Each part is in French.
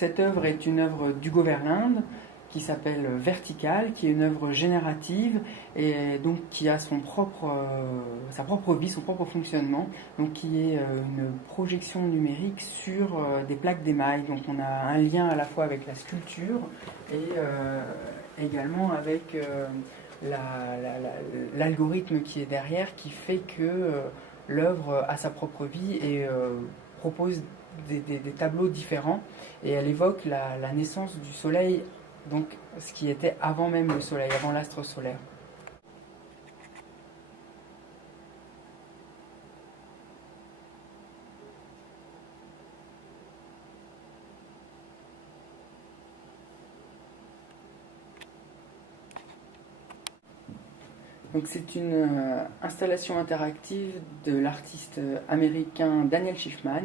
cette œuvre est une œuvre d'Hugo Verlinde qui s'appelle Vertical, qui est une œuvre générative et donc qui a sa propre vie, son propre fonctionnement, donc qui est une projection numérique sur des plaques d'émail. Donc on a un lien à la fois avec la sculpture et également avec l'algorithme qui est derrière, qui fait que l'œuvre a sa propre vie et propose des tableaux différents, et elle évoque la naissance du soleil, donc ce qui était avant même le soleil, avant l'astre solaire. Donc c'est une installation interactive de l'artiste américain Daniel Schiffman,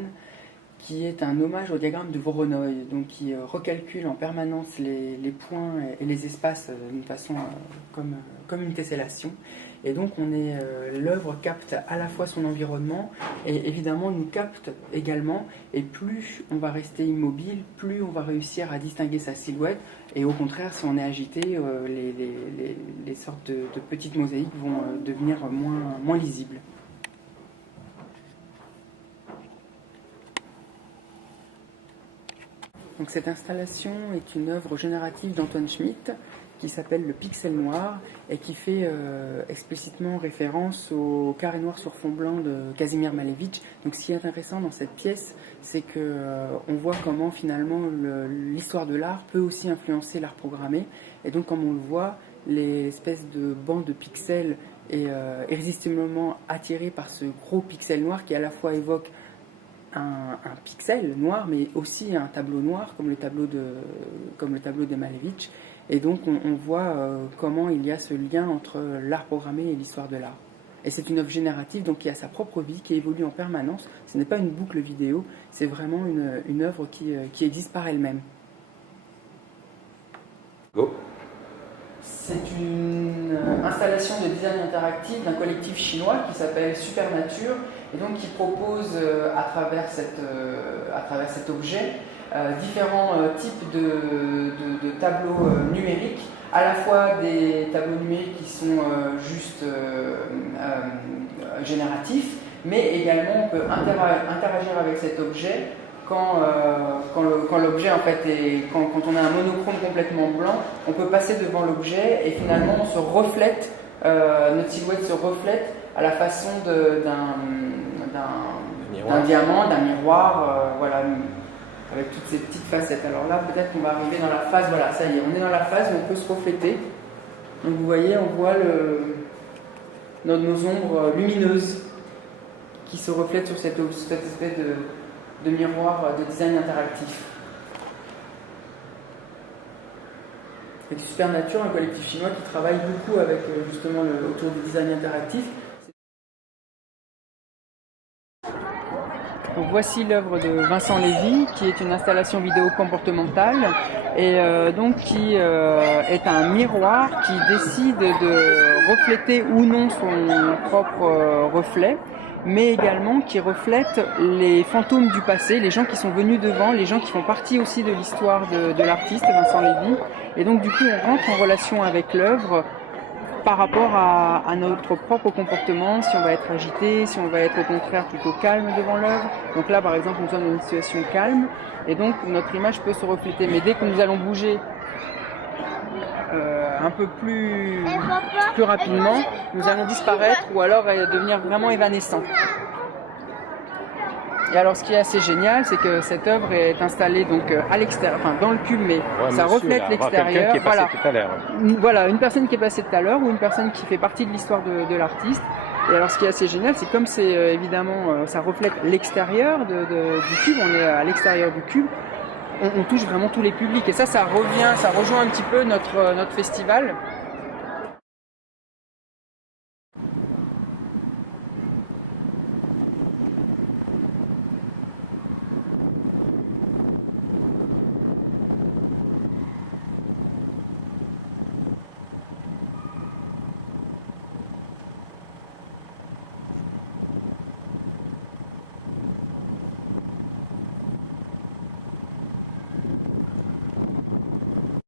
qui est un hommage au diagramme de Voronoi, donc qui recalcule en permanence les points et les espaces d'une façon comme une tessellation. Et donc l'œuvre capte à la fois son environnement et évidemment nous capte également, et plus on va rester immobile, plus on va réussir à distinguer sa silhouette, et au contraire, si on est agité, les sortes de petites mosaïques vont devenir moins lisibles. Donc cette installation est une œuvre générative d'Antoine Schmitt qui s'appelle Le Pixel Noir et qui fait explicitement référence au carré noir sur fond blanc de Kazimir Malevich. Donc ce qui est intéressant dans cette pièce, c'est qu'on voit comment finalement l'histoire de l'art peut aussi influencer l'art programmé. Et donc comme on le voit, l'espèce de banc de pixels est irrésistiblement attiré par ce gros pixel noir qui à la fois évoque un pixel noir, mais aussi un tableau noir, comme le tableau de Malevich. Et donc on voit comment il y a ce lien entre l'art programmé et l'histoire de l'art. Et c'est une œuvre générative, donc qui a sa propre vie, qui évolue en permanence. Ce n'est pas une boucle vidéo, c'est vraiment une œuvre qui existe par elle-même. Go. C'est une installation de design interactif d'un collectif chinois qui s'appelle Supernature, et donc qui propose à travers cet objet différents types de tableaux numériques, à la fois des tableaux numériques qui sont juste génératifs, mais également on peut interagir avec cet objet quand l'objet en fait quand on a un monochrome complètement blanc, on peut passer devant l'objet et finalement on se reflète, notre silhouette se reflète à la façon d'un diamant, d'un miroir, voilà, avec toutes ces petites facettes. Alors là, peut-être qu'on va arriver dans la phase, voilà, ça y est, on est dans la phase où on peut se refléter. Donc vous voyez, on voit nos ombres lumineuses qui se reflètent sur cette espèce de miroir de design interactif. Avec Supernature, un collectif chinois qui travaille beaucoup avec justement autour du design interactif. Donc voici l'œuvre de Vincent Lévy, qui est une installation vidéo comportementale et donc qui est un miroir qui décide de refléter ou non son propre reflet, mais également qui reflète les fantômes du passé, les gens qui sont venus devant, les gens qui font partie aussi de l'histoire de l'artiste Vincent Lévy. Et donc du coup on rentre en relation avec l'œuvre par rapport à notre propre comportement, si on va être agité, si on va être au contraire plutôt calme devant l'œuvre. Donc là par exemple nous sommes dans une situation calme et donc notre image peut se refléter, mais dès que nous allons bouger un peu plus rapidement, nous allons disparaître ou alors devenir vraiment évanescents. Et alors ce qui est assez génial, c'est que cette œuvre est installée donc à l'extérieur, enfin dans le cube, mais ça reflète l'extérieur. Qui est passé tout à l'heure. Voilà, une personne qui est passée tout à l'heure ou une personne qui fait partie de l'histoire de l'artiste. Et alors ce qui est assez génial, c'est comme c'est évidemment, ça reflète l'extérieur du cube, on est à l'extérieur du cube, on touche vraiment tous les publics. Et ça rejoint un petit peu notre festival.